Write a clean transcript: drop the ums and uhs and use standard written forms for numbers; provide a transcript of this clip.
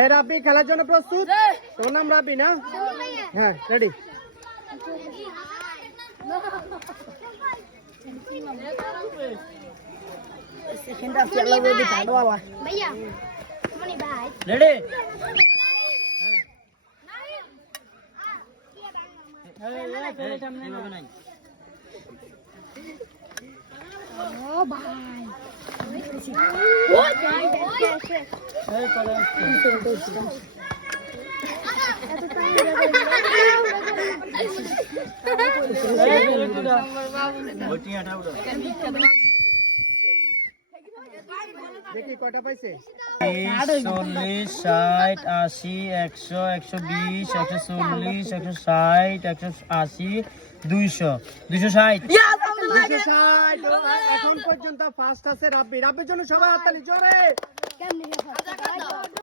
এই রাব্বি খেলার জন্য প্রস্তুত? তোর নাম রাব্বি না? হ্যাঁ, রেডি। রেডি? দেখি কয়টা পাইছে? 40, 60, 80, 100, 120, 140, 160, 180, 200, 260। এখন পর্যন্ত ফার্স্ট আছে রাব্বি। রাব্বির জন্য সবাই হাততালি জোরে।